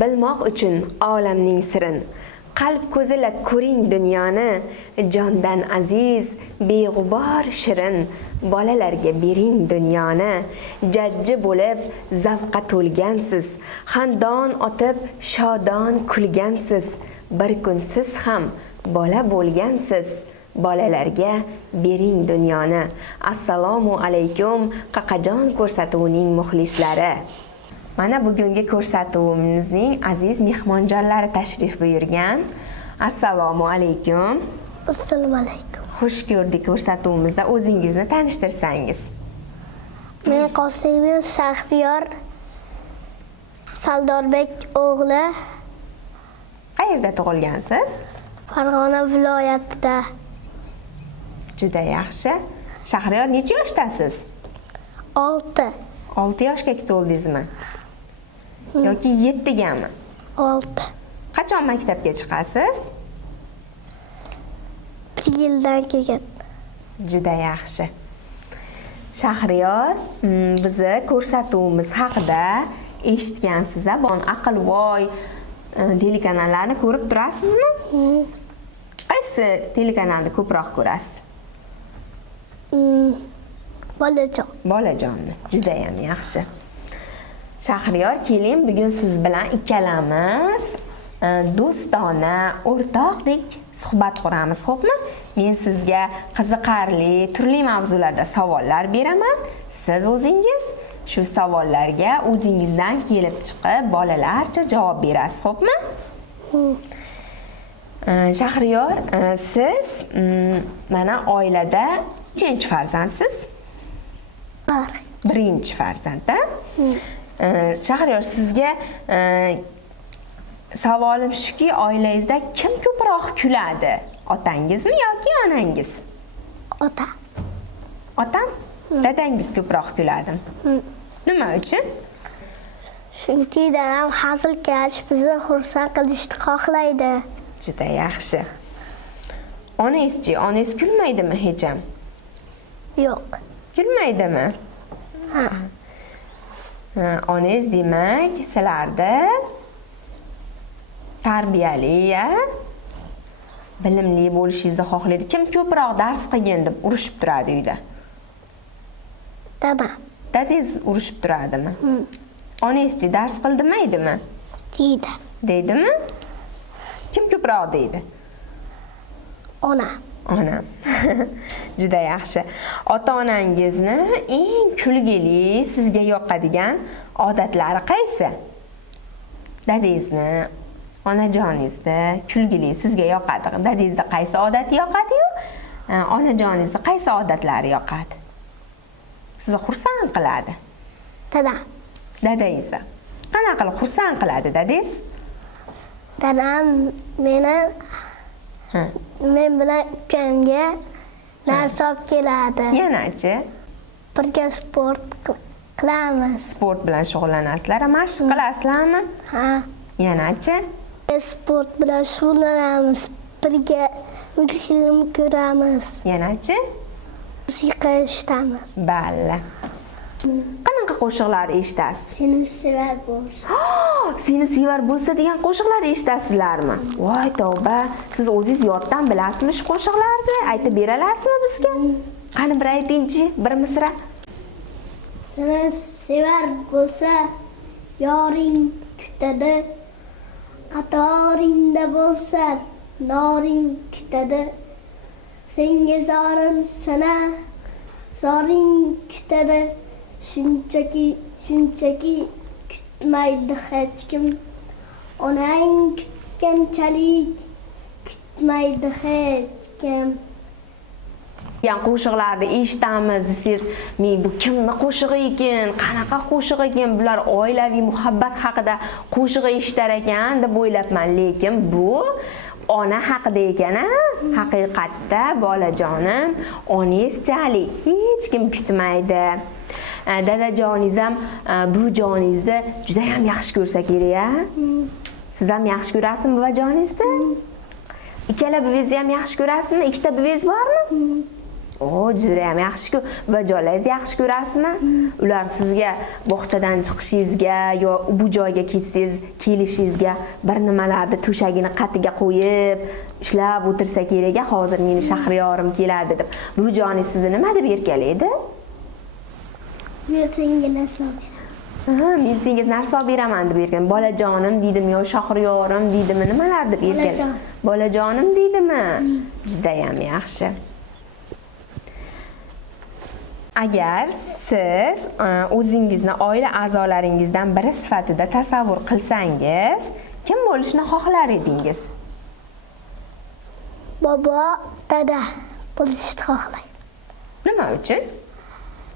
bilmoq uchun olamning sirin. Qalb ko'zila ko'ring dunyoni, jondan aziz, beg'ubor shirin. Bolalarga bering dunyoni, jajji bo'lib zavqqa to'lgansiz, xandon otib shodon kulgansiz. Bir kun siz ham bola bo'lgansiz. Bolalarga bering dunyoni. Assalomu alaykum Qaqajon ko'rsatuvining muxlislari. Mana bugungi ko'rsatuvimizning aziz mehmonjonlari tashrif buyurgan. Assalomu alaykum. Assalomu alaykum. Xush ko'rdik ko'rsatuvimizda. O'zingizni tanishtirsangiz. Men Qosimov Shahriyor Saldorbek o'g'li. Qayerda tug'ilgansiz? Farg'ona viloyatida. Juda yaxshi. Shahriyor necha yoshdasiz? 6. 6 yoshga to'ldingizmi? Yoki 7 gami? 6. Qachon maktabga chiqasiz? 1 yildan keyin. Juda yaxshi. Shahriyor, bizni ko'rsatuvimiz haqida eshitgansiz, bon Aqlvoy telekanallarni ko'rib turasizmi? Qaysi telekanalni ko'proq ko'rasiz? Bolajon. Bolajonni. Juda ham yaxshi. Shahriyor, keling, bugun siz bilan ikkalamiz do'stona, o'rtoqdek suhbat quramiz, xo'pmi? Men sizga qiziqarli, turli mavzularda savollar beraman. Siz o'zingiz shu savollarga o'zingizdan kelib chiqib bolalarcha javob berasiz, xo'pmi? Shahriyor, siz mana oilada nechanchi farzandsiz? Birinchi farzand-da? Shahriyor, sizga savolim shuki, oilangizda kim ko'proq kuladi? Otangizmi yoki onangiz? Ota. Otam? Dadangiz ko'proq kuladimi? Nima uchun? Chunki dadam hazilkash, bizni xursand qilishni xohlaydi. Juda yaxshi. Onangizchi, onangiz kulmaydimi hech ham? Yo'q. Kulmaydimi? Ha. Onangiz demak sizlarda tarbiyali, bilimli bo'lishingizni xohlaydi. Kim ko'proq dars qilgin deb urushib turadi uyda? Dadam. Dadangiz urushib turadimi? Onangizchi dars qildimaydimi? Deydi. Deydimi? Kim ko'proq deydi? Onam. Onam. Juda yaxshi. Ota-onangizni eng kulgili, sizga yoqadigan odatlari qaysi? Dadangizni, onajoningizni kulgili sizga yoqadi. Dadangizda qaysi odati yoqadi-yu, onajoningizni qaysi odatlari yoqadi? Sizni xursand qiladi? Dadam. Dadangizni qanaqa qilib xursand qiladi dadangiz? Dadam men bilan ukamga narsa olib keladi. Yanachi? Birga sport qilamiz. Sport bilan shug'ullanasizlar, mashq qilasizlarmi? Ha. Yanachi? Sport bilan shug'ullanamiz. Birga film ko'ramiz. Yanachi? Musiqa eshitamiz. Balla. Qanaqa qo'shiqlar eshitasiz? Seni sevar bo'lsa. Seni sevar bo'lsa degan qo'shiqlar eshitasizlarmi? Voy tavba, siz o'zingiz yoddan bilasizmi shu qo'shiqlarni? Aytib beralasizmi bizga? Qani bir aytingchi, bir misra. Seni sevar bo'lsa, yoring kutadi. Qatoringda bo'lsa, noring kutadi. Senga zorin sana, zoring kutadi. Shunchaki kutmaydi hech kim. Onang kutganchalik kutmaydi hech kim. degan qo'shiqlarni eshitamiz desangiz, men bu kimning qo'shig'i ekan, qanaqa qo'shiq ekan, bular oilaviy muhabbat haqida qo'shiq eshitar ekan deb o'ylabman, lekin bu ona haqida ekan. Haqiqatda bolajonim, onangizchalik hech kim kutmaydi. Dadajoningiz ham bu joningizni juda ham yaxshi ko'rsa kerak. Siz ham yaxshi ko'rasizmi buvajoningizni? Ikkala buvingizni ham yaxshi ko'rasizmi? Ikkita buvingiz bormi? juda ham yaxshi-ku. Va joylaringizni yaxshi ko'rasizmi? Ular sizga bog'chadan chiqishingizga yo bu joyga ketsangiz, kelishingizga bir nimalarni to'shagini qatiga qo'yib, ushlab o'tirsa kerak, hozir meni Shahriyorim keladi deb. Bu joningiz sizni nima deb erkalaydi? Men senga narsa beraman. Men senga narsa beraman deb erkan. Bolajonim deydimi yo Shahriyorim deydimi, nimalar deb erkan? Bolajonim deydimi? Juda ham yaxshi. Agar siz o'zingizni oila a'zolaringizdan biri sifatida tasavvur qilsangiz, kim bo'lishni xohlar edingiz? Bobo, dada bo'lishni xohlayman. Nima uchun?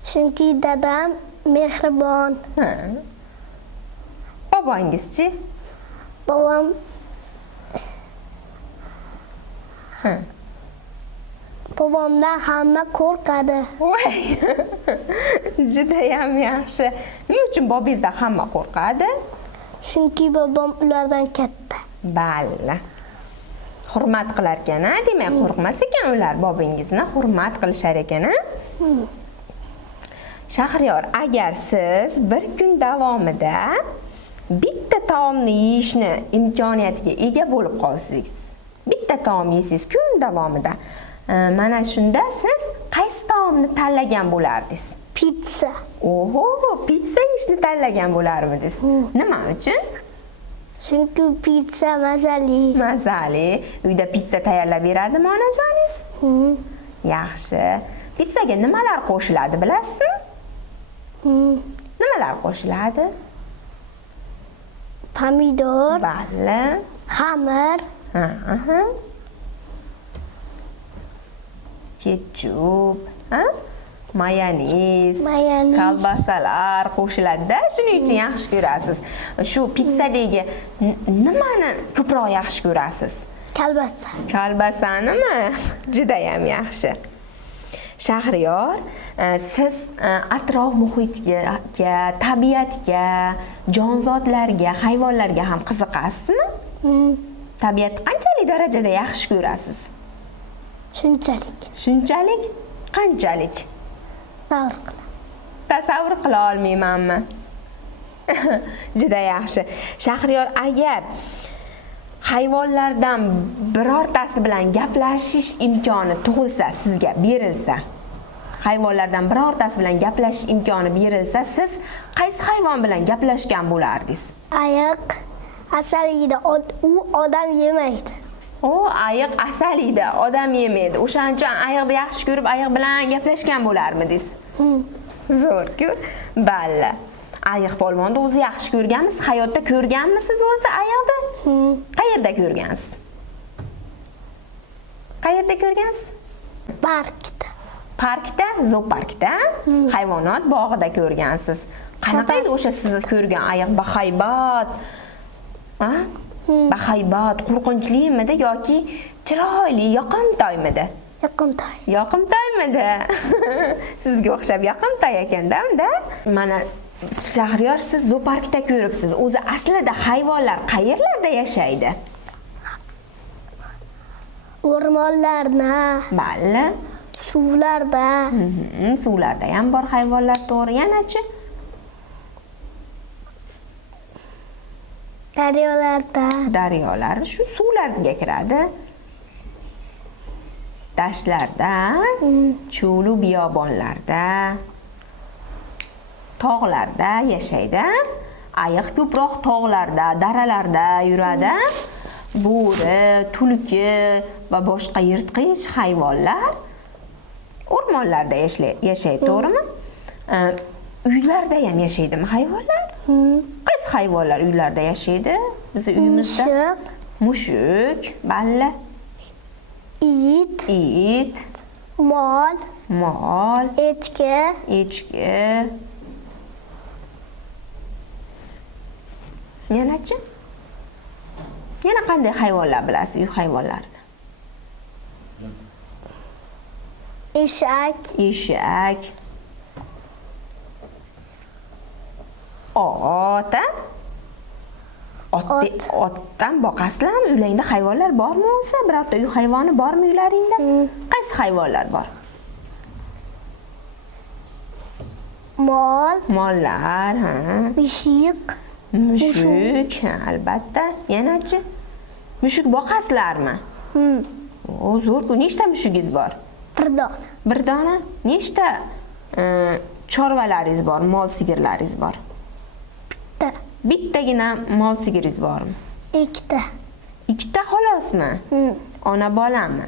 Chunki dadam mehribon. Bobongizchi? Bobom Bobomdan hamma qo'rqadi. Voy. Juda ham yaxshi. Nima uchun bobingizdan hamma qo'rqadi? Chunki bobom ulardan katta. Balla. Hurmat qilar ekan-a? Demak, qo'rqmas ekan ular, bobingizni hurmat qilishar ekan-a? Shahriyor, agar siz bir kun davomida bitta taomni yeyishni imkoniyatiga ega bo'lib qolsangiz, bitta taom yeysiz kun davomida, mana shunda siz qaysi taomni tanlagan bo'lardingiz? Pizza. Oho, pizza yeyishni tanlagan bo'larmidingiz? Nima uchun? Chunki pizza mazali. Mazali. Uyda pizza tayyorlab beradimi onajoningiz? Yaxshi. Pizzaga nimalar qo'shiladi, bilasizmi? Nimalar qo'shiladi? Pomidor, Balla. xamir, Ketchup, mayonez, Mayonez. kolbasalar qo'shiladi-da, shuning uchun yaxshi ko'rasiz. Shu pizzadagi nimani ko'proq yaxshi ko'rasiz? kolbasa. Kolbasanimi? Juda ham yaxshi. Shahriyor, siz atrof muhitga, tabiatga, jonzotlarga, hayvonlarga ham qiziqasizmi? Tabiatni qanchalik darajada yaxshi ko'rasiz? Shunchalik. Shunchalik? Qanchalik? Tasavvur qila olmaymanmi? Juda yaxshi. Shahriyor, agar hayvonlardan birortasi bilan gaplashish imkoni tug'ilsa, sizga berilsa, hayvonlardan birortasi bilan gaplashish imkoni berilsa, siz qaysi hayvon bilan gaplashgan bo'lardingiz? Ayiq asal yeydi, u odam yemaydi. Ayiq asal yeydi, odam yemaydi. O'shaning uchun ayiqni yaxshi ko'rib, ayiq bilan gaplashgan bo'larmidingiz? Zo'r-ku. Balla. Ayiq polvonni o'zi yaxshi ko'rganmisiz? Hayotda ko'rganmisiz o'zi ayiqni? Qayerda ko'rgansiz? Qayerda ko'rgansiz? Parkda. Parkda, zooparkda, hayvonot bog'ida ko'rgansiz. Qanaqa edi o'sha siz ko'rgan ayiq? Bahaybat. Bahaybat, qo'rqinchlimi yoki chiroyli, yoqimtoymidi? Yoqimtoy. Yoqimtoymidi? Sizga o'xshab yoqimtoy ekanda unda. Mana Shahriyor, siz zooparkda ko'ribsiz. O'zi aslida hayvonlar qayerlarda yashaydi? O'rmonlarda. Balla. Suvlarda. Suvlarda ham bor hayvonlar, to'g'ri. Yanachi? Daryolarda. Daryolarda, shu suvlarga kiradi. Dashtlarda, cho'lu biyobonlarda, tog'larda yashaydi. Ayiq ko'proq tog'larda, daralarda yuradi. Bo'ri, tulki va boshqa yirtqich hayvonlar o'rmonlarda yashaydi, to'g'rimi? Uylarda ham yashaydimi hayvonlar? Qaysi hayvonlar uylarda yashaydi? Bizning uyimizda mushuk, balla, it, mol, echki, Yanachi? Yana qanday hayvonlar bilasiz, uy hayvonlarini? Eshak. Otdan boqasizlarmi? Uylaringda hayvonlar bormi o'zi? Birorta uy hayvoni bormi uylaringda? Qaysi hayvonlar bor? Mol, Mollar, ha. mushuk, Mushuk, ha, albatta. Yanachi? Mushuk boqasizlarmi? O, zo'r-ku. Nechta mushugingiz bor? bir dona, Bir dona. Nechta chorvalaringiz bor, mol sigirlaringiz bor? bitta, Bittagina mol sigiringiz bormi? ikkita, Ikkita xolosmi? Ona bolami?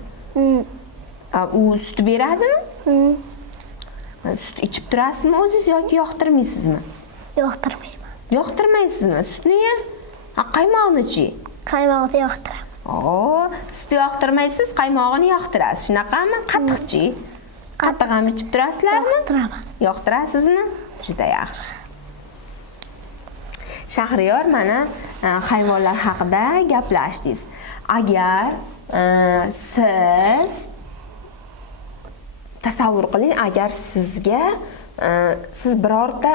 U sut beradimi? Sut ichib turasizmi o'zingiz yoki yoqtirmaysizmi? yoqtirmayman. Yoqtirmaysizmi sutni? Ha, qaymog'ni-chi? Qaymoqni yoqtiraman. O, sut yoqtirmaysiz, qaymog'ini yoqtirasiz. Shunaqami? Qatiqchi? Qatiq ham ichib turasizlarmi? Yoqtiraman. Yoqtirasizmi? Juda yaxshi. Shahriyor, mana hayvonlar haqida gaplashdingiz. Agar siz tasavvur qiling, agar sizga siz birorta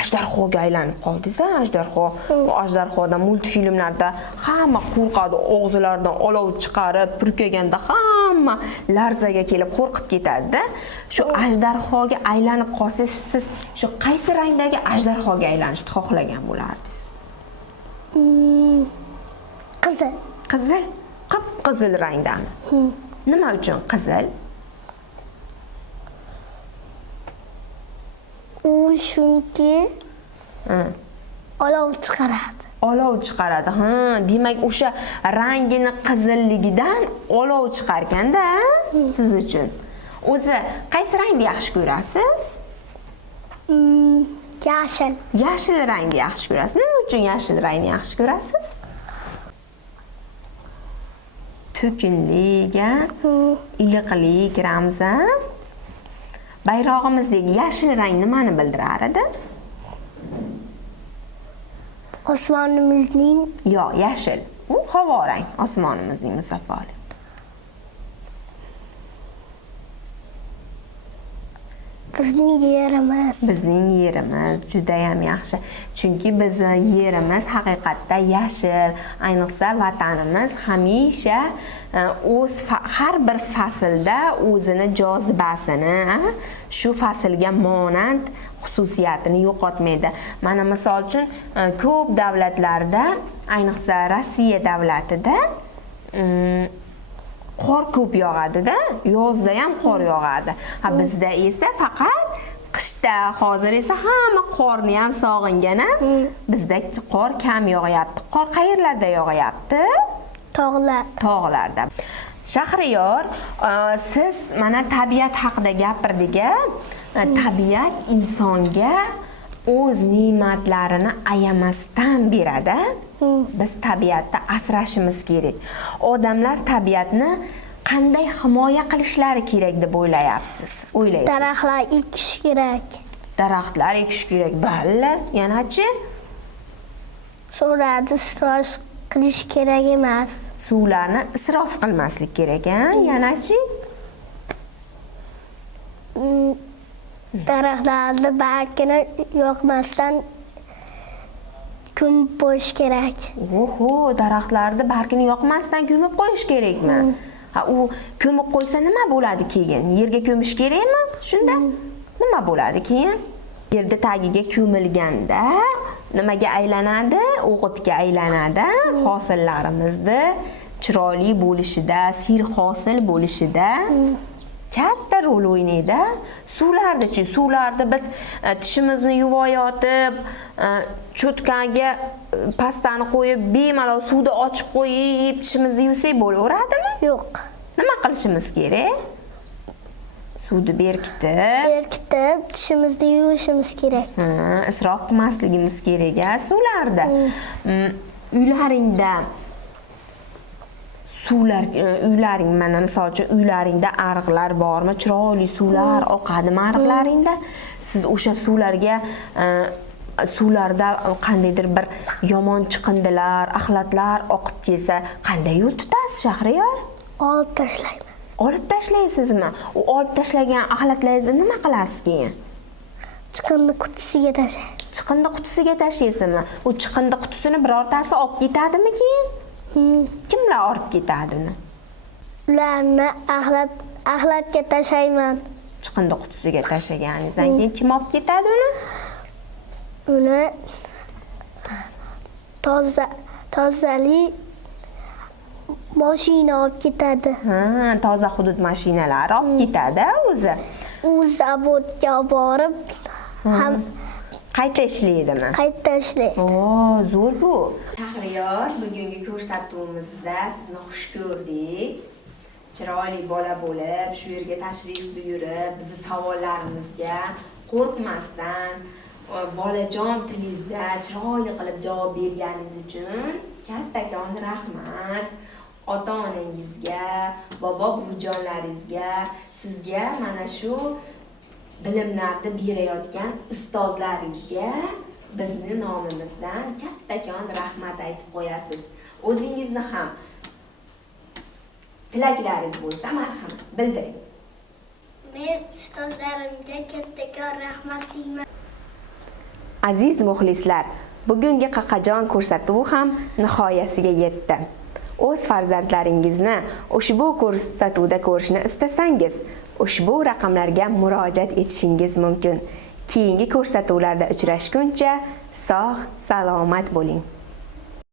ajdarhoga aylanib qoldingiz, ajdarho, u ajdarhodan multfilmlarda hamma qo'rqadi, og'zilaridan olov chiqarib, purkaganda hamma larzaga kelib qo'rqib ketadi-da. Shu ajdarhoga aylanib qolsangiz, siz shu qaysi rangdagi ajdarhoga aylanishni xohlagan bo'lardingiz? Qizil, Qizil, qip-qizil rangdami? Nima uchun qizil? u chunki olov chiqaradi. Olov chiqaradi. Ha, demak o'sha rangini qizilligidan olov chiqarganda siz uchun. O'zi qaysi rangni yaxshi ko'rasiz? Yashil, Yashil rangni yaxshi ko'rasiz. Nima uchun yashil rangni yaxshi ko'rasiz? To'kinlik, iliqlik ramzi. Bayrog'imizdagi yashil rang nimani bildirar edi? osmonimizning Yo, yashil. U havo rang, osmonimizning musaffoli. bizning yerimiz. Bizning yerimiz juda ham yaxshi. Chunki bizning yerimiz haqiqatda yashil, ayniqsa vatanimiz hamisha o'z har bir faslda o'zini jozibasini, shu faslga monand xususiyatini yo'qotmaydi. Mana misol uchun ko'p davlatlarda, ayniqsa Rossiya davlatida qor ko'p yog'adi-da, yozda ham qor yog'adi. Ha, bizda esa faqat qishda, hozir esa hamma qorni ham sog'ingana, bizda qor kam yog'yapti. Qor qayerlarda yog'yapti? Tog'lar. Tog'larda. Shahriyor, siz mana tabiat haqida gapirdik-a? Tabiat insonga o'z ne'matlarini ayamasdan beradi. Biz tabiatni asrashimiz kerak. Odamlar tabiatni qanday himoya qilishlari kerak deb o'ylayapsiz? O'ylaysiz? Daraxtlar ekish kerak. Daraxtlar ekish kerak. Balla, yanachi? Suvlarni isrof qilish kerak emas. Suvlarni isrof qilmaslik kerak, ha? Yanachi? Daraxtlarni bargini yoqmasdan ko'mib qo'yish kerak. Oho, daraxtlarni bargini yoqmasdan ko'mib qo'yish kerakmi? Ha, u ko'mib qo'ysa nima bo'ladi keyin? Yerga ko'mish kerakmi? Shunda nima bo'ladi keyin? Yerda tagiga ko'milganda nimaga aylanadi? O'g'itga aylanadi. Hosillarimizni chiroyli bo'lishida, serhosil bo'lishida katta rol o'ynaydi. Suvlarni-chi, suvlarni biz tishimizni yuvayotib, cho'tkaga pastani qo'yib, bemalol suvni ochib qo'yib, tishimizni yuvsak bo'laveradimi? Yo'q. Nima qilishimiz kerak? Suvni berkitib, tishimizni yuvishimiz kerak. Isrof qilmasligimiz kerak-a suvlarda. Uylaringda suvlar, uylaring, mana misol uchun uylaringda ariqlar bormi? Chiroyli suvlar oqadimi ariqlaringda? Siz o'sha suvlarga suvlarda qandaydir bir yomon chiqindilar, axlatlar oqib kelsa, qanday yo'l tutasiz, Shahriyor? Olib tashlayman. Olib tashlaysizmi? U olib tashlagan axlatlaringizni nima qilasiz keyin? Chiqindi qutisiga tashlayman. Chiqindi qutisiga tashlaysizmi? U chiqindi qutisini birortasi olib ketadimi keyin? Kimlar olib ketadi uni? Ularni axlatga tashlayman. chiqindi qutisiga tashlaganingizdan keyin kim olib ketadi uni? Uni tozalik mashina olib ketadi. Ha, toza hudud mashinalari olib ketadi o'zi. U zavodga borib ham Qayta ishlaydimi? qayta ishlaydi. Oo, zo'r bu. Shahriyor, bugungi ko'rsatuvimizda sizni xush ko'rdik. Chiroyli bola bo'lib, shu yerga tashrif buyurib, bizni savollarimizga qo'rqmasdan, bolajon tilingizda chiroyli qilib javob berganingiz uchun kattakon rahmat. Ota-onangizga, bobo-buvijonlaringizga, sizga mana shu bilimlarni berayotgan ustozlaringizga bizni nomimizdan kattakon rahmat aytib qo'yasiz. O'zingizni ham tilaklaringiz bo'lsa, marhamat bildiring. Men ustozlarimga kattakon rahmat deyman. Aziz muxlislar, bugungi Qaqajon ko'rsatuvi ham nihoyasiga yetdi. O'z farzandlaringizni ushbu ko'rsatuvda ko'rishni istasangiz, ushbu raqamlarga murojaat etishingiz mumkin. Keyingi ko'rsatuvlarda uchrashguncha sog', salomat bo'ling.